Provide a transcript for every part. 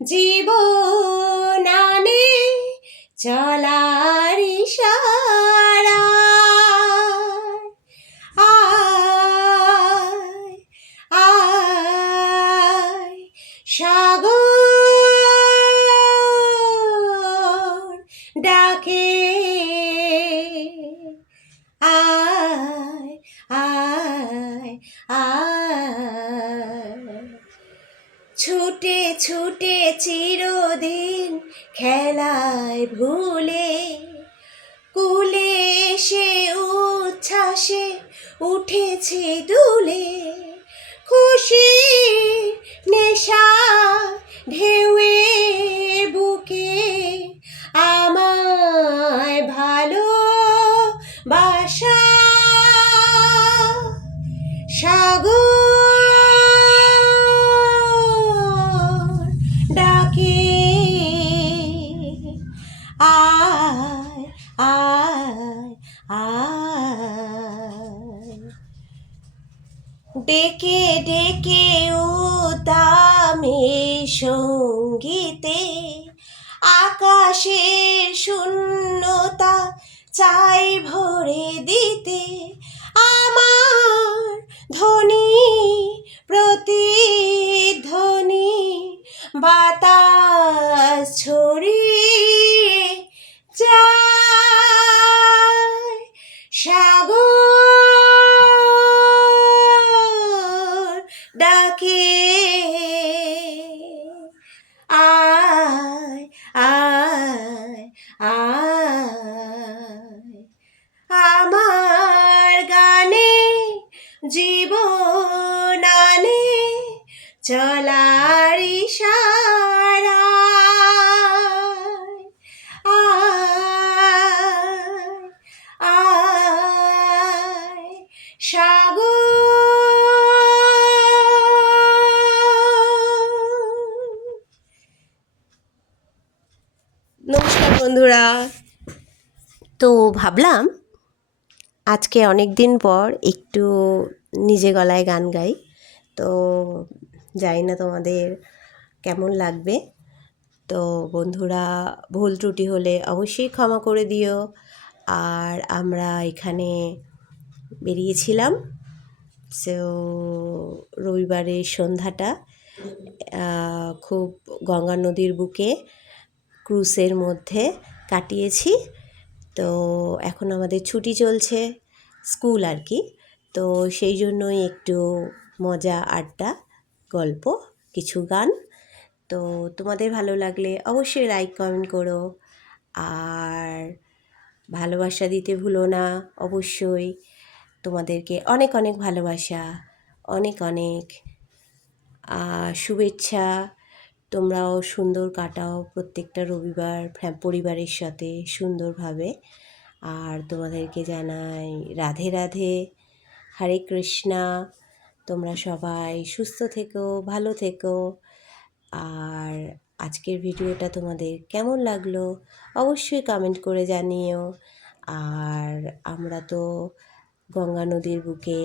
জীবনানে চলার ইশারা আয় আয় সাগর ডাকে আয় আয় আয় ছুটে ছুটে চিরদিন খেলায় ভুলে কুলে এসে উচ্ছ্বাসে উঠেছে দুলে খুশি নেশা ঢেউয়ে বুকে আমায় ভালো বাসা সাগর ডাকে আয় আয় আয় ডেকে ডেকে উদামে সঙ্গীতে আকাশের শূন্যতা চাই ভরে দিতে আমার ধ্বনি প্রতিধ্বনি বাতাস ছড়িয়ে যায় সাগর ডাকে আয় আয় আয় আমার গানে জীবনানে চলার ইশারা আয় আয় সাগর নমস্কার বন্ধুরা। তো ভাবলাম আজকে অনেক দিন পর একটু নিজে গলায় গান গাই। তো জানি না তোমাদের কেমন লাগবে। তো বন্ধুরা, ভুল ত্রুটি হলে অবশ্যই ক্ষমা করে দিও। আর আমরা এখানে বেরিয়েছিলাম রবিবারের সন্ধ্যাটা খুব গঙ্গা নদীর বুকে ক্রুজের মধ্যে কাটিয়েছি। তো এখন আমাদের ছুটি চলছে, স্কুল আর কি। তো সেই জন্যই একটু মজা, আড্ডা, গল্প, কিছু গান। তো তোমাদের ভালো লাগলে অবশ্যই লাইক কমেন্ট করো, আর ভালোবাসা দিতে ভুলো না। অবশ্যই তোমাদেরকে অনেক অনেক ভালোবাসা, অনেক অনেক শুভেচ্ছা। তোমরাও সুন্দর কাটাও প্রত্যেকটা রবিবার পরিবারের সাথে সুন্দরভাবে। আর তোমাদেরকে জানাই রাধে রাধে, হরে কৃষ্ণা। তোমরা সবাই সুস্থ থেকো, ভালো থেকো। আর আজকের ভিডিওটা তোমাদের কেমন লাগলো অবশ্যই কমেন্ট করে জানিও। আর আমরা তো গঙ্গা নদীর বুকে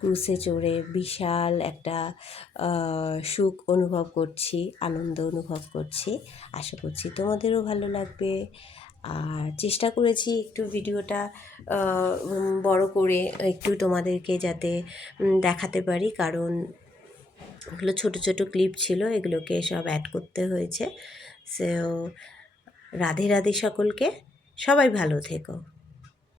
ক্রুজে চড়ে বিশাল একটা সুখ অনুভব করছি, আনন্দ অনুভব করছি। আশা করছি তোমাদেরও ভালো লাগবে। আর চেষ্টা করেছি একটু ভিডিওটা বড় করে একটু তোমাদেরকে যাতে দেখাতে পারি, কারণ এগুলো ছোট ছোট ক্লিপ ছিল, এগুলোকে সব অ্যাড করতে হয়েছে। সো রাধে রাধে সকলকে, সবাই ভালো থেকো।